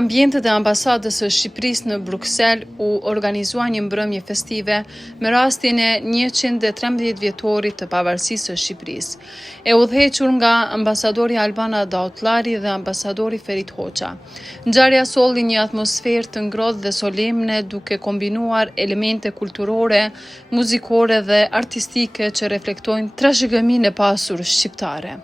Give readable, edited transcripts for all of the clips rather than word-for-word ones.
ambientet e ambasadës së Shqipërisë në Bruksel u organizua një mbrëmje festive me rastin e 113 vjetorit të pavarësisë së Shqipërisë, e udhëhequr nga ambasadori Albana Dautlari dhe ambasadori Ferit Hoxha. Ngjarja solli një atmosferë të ngrohtë dhe solemne, duke kombinuar elemente kulturore, muzikore dhe artistike që reflektojnë trashëgiminë e pasur shqiptare.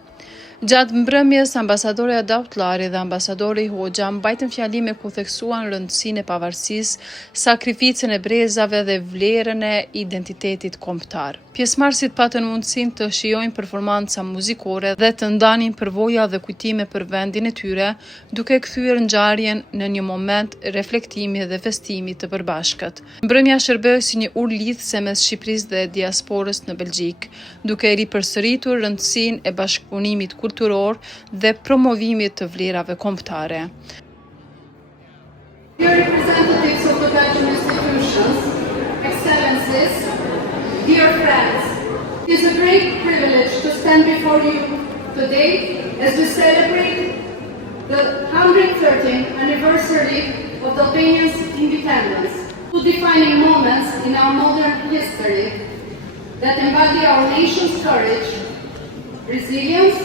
Gjatë mbrëmjes, ambasadorja Dautlari dhe ambasadori Hoxha mbajtën fjalime ku theksuan rëndësinë e pavarësisë, sakrificën e brezave dhe vlerën e identitetit kombëtar. Pjesëmarrësit patën mundësinë të shijojnë performanca muzikore dhe të ndanin përvoja dhe kujtime për vendin e tyre, duke kthyer ngjarjen në një moment reflektimi dhe festimi të përbashkët. Mbrëmja shërbeu si një urë lidhëse mes Shqipërisë dhe diasporës në Belgjik, duke ripërsëritur rëndësinë e bashkëpunimit kulturor dhe promovimit të vlerave kombëtare. Dear representatives of the Belgian institutions, excellencies, dear friends, it is a great privilege to stand before you today as we celebrate the 113th anniversary of the Albanian's independence, two defining moments in our modern history that embody our nation's courage, resilience,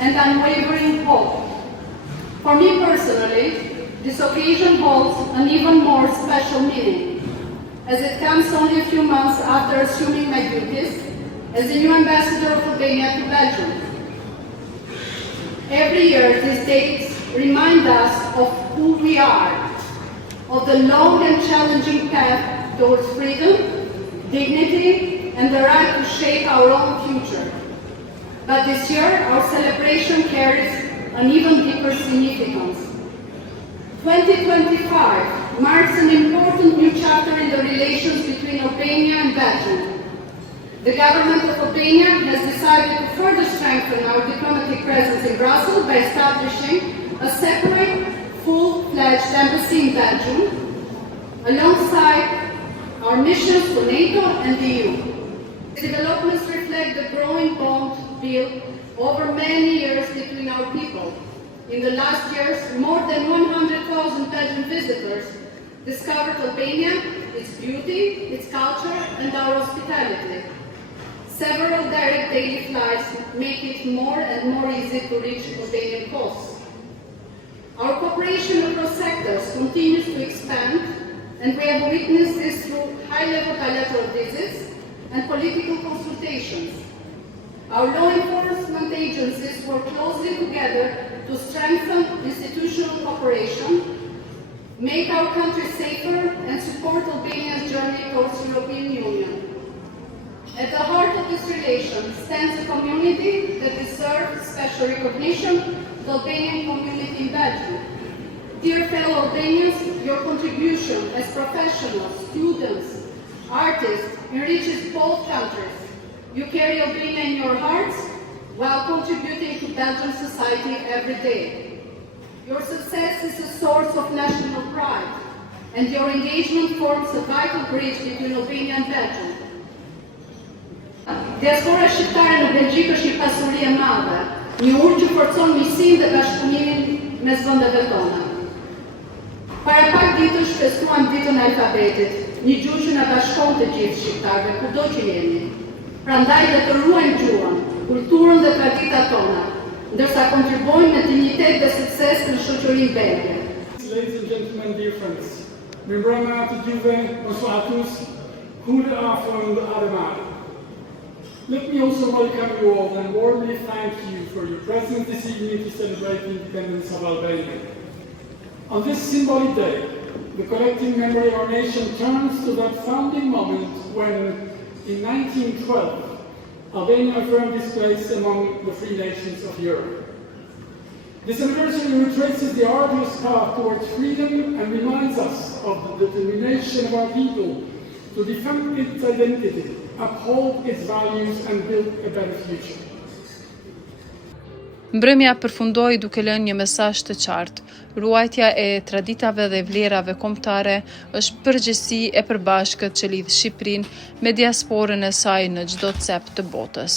and unwavering hope. For me personally, this occasion holds an even more special meaning, as it comes only a few months after assuming my duties as the new ambassador of Albania to Belgium. Every year, these dates remind us of who we are, of the long and challenging path towards freedom, dignity, and the right to shape our own future. But this year, our celebration carries an even deeper significance. 2025 marks an important new chapter in the relations between Albania and Belgium. The government of Albania has decided to further strengthen our diplomatic presence in Brussels by establishing a separate, full-fledged embassy in Belgium, alongside our missions to NATO and the EU. Developments reflect the growing bond built over many years between our people. In the last years, more than 100,000 Belgian visitors discovered Albania, its beauty, its culture, and our hospitality. Several direct daily flights make it more and more easy to reach Albanian coasts. Our cooperation across sectors continues to expand, and we have witnessed this through high-level bilateral visits and political consultations. Our law enforcement agencies work closely together to strengthen institutional cooperation, make our country safer, and support Albania's journey towards the European Union. At the heart of this relation stands a community that deserves special recognition, the Albanian community in Belgium. Dear fellow Albanians, your contribution as professionals, students, artists enriches both countries. You carry Albania in your hearts while contributing to Belgian society every day. Your success is a source of national pride, and your engagement forms a vital bridge between Albania and Belgium. Diaspora shqiptare në Belgjik është një pasuri e madhe, një urë që forcon miqësinë dhe bashkëpunimin mes vendeve tona. Para pak ditësh festuam ditën e alfabetit, një gjuhë që na bashkon të gjithë shqiptarëve kudo që jemi. Prandaj dhe të ruajmë gjuhën, kulturën dhe traditat tona, ndërsa kontribuojmë me dinjitet dhe sukses në shoqërinë belge. Ladies and gentlemen, dear friends, mirëmbrëma të gjithëve, moshatus, kude afër dhe ademar. Let me also welcome you all and warmly thank you for your presence this evening to celebrate the independence of Albania. On this symbolic day, the collective memory of our nation turns to that founding moment when, in 1912, Albania affirmed its place among the free nations of Europe. This anniversary retraces the arduous path towards freedom and reminds us of the determination of our people to defend its identity, uphold its values, and build a better future. Mbrëmja përfundoi duke lënë një mesazh të qartë. Ruajtja e traditave dhe vlerave kombëtare është përgjegjësi e përbashkët që lidh Shqipërinë me diasporën e saj në çdo cep të botës.